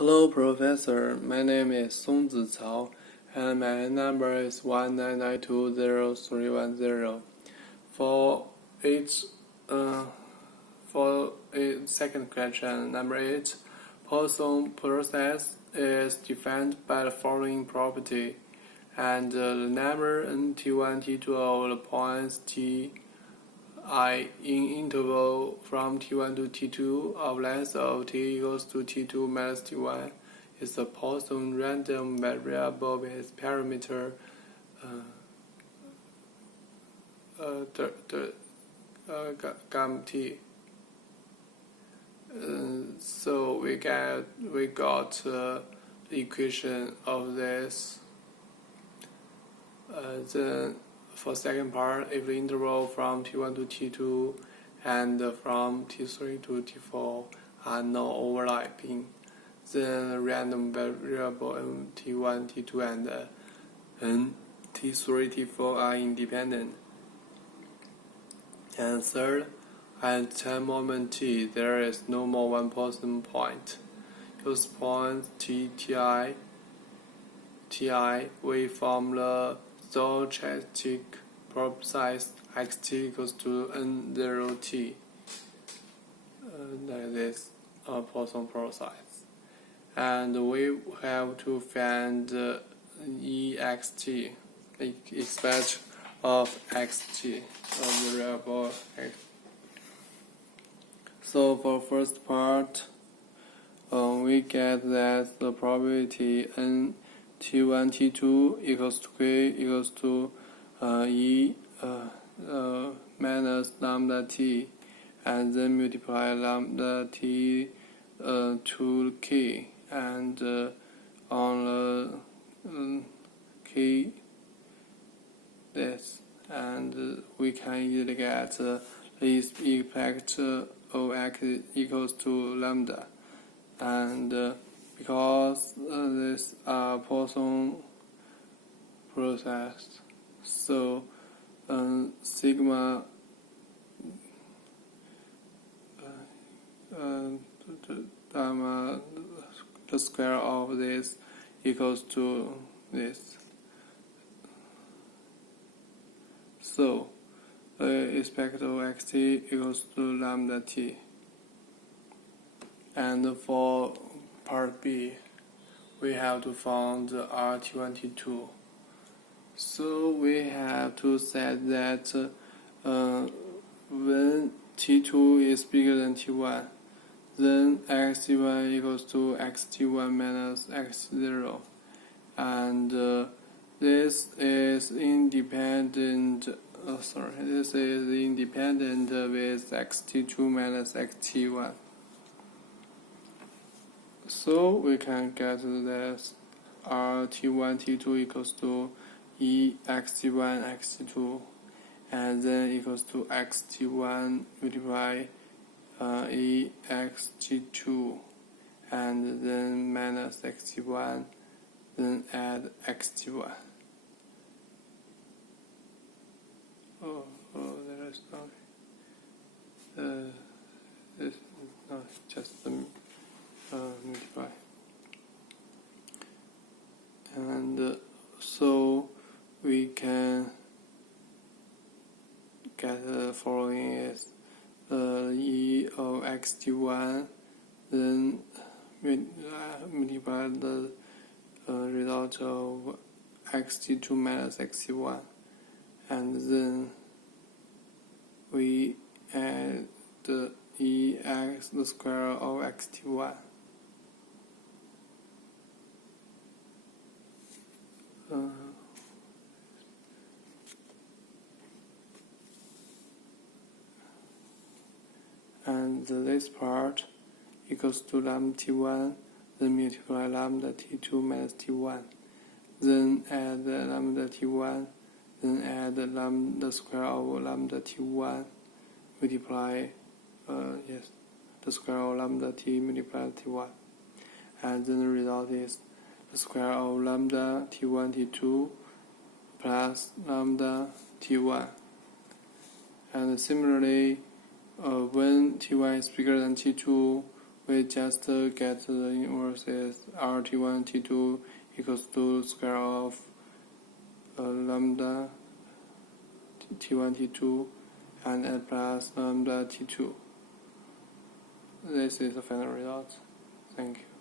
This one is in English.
Hello, Professor. My name is SongziCao, and my number is 199203110. For each, for a second question, number 8, Poisson process is defined by the following property, and the number T1, T2 of the points T I in interval from T1 to T2 of length of T equals to T2 minus T1 is a Poisson random variable with parameter gamma t. So we got the equation of this. Then for second part, if the interval from T1 to T2 and from T3 to T4 are not overlapping, then the random variable T1, T2, and T3, T4 are independent. And third, at time moment t, there is no more one Poisson point. Use point Ti, we form the stochastic process xt equals to n0t. Like this Poisson process. And we have to find ext, expression of xt, of the variable x. So for first part, we get that the probability n T1, T2 equals to K equals to E minus lambda T, and then multiply lambda T to K, and on the K this, and we can easily get this effect of x equals to lambda, and because this Poisson process, so sigma the square of this equals to this. So expect of xt equals to lambda t. And for part B, we have to find T1, T2. So we have to set that when T2 is bigger than T1, then xt1 equals to xt1 minus x0, and this is independent. This is independent with xt2 minus xt1. So we can get this T1, T2 equals to E xt1, xt2, and then equals to xt1 multiply E xt2, and then minus xt1, then add xt1. There is no. This no, just the multiply, and so we can get the following is E of xt1, then multiply the result of xt2 minus xt1, and then we add the ex the square of xt1. And this part equals to lambda t1, then multiply lambda t2 minus t1, then add lambda t1, then add the square of lambda t1, multiply the square of lambda t multiplied t1, and then the result is the square of lambda t1 t2 plus lambda t1. And similarly, when t1 is bigger than t2, we just get the inverses T1, T2 equals to square of lambda T1, T2 and plus lambda T2. This is the final result. Thank you.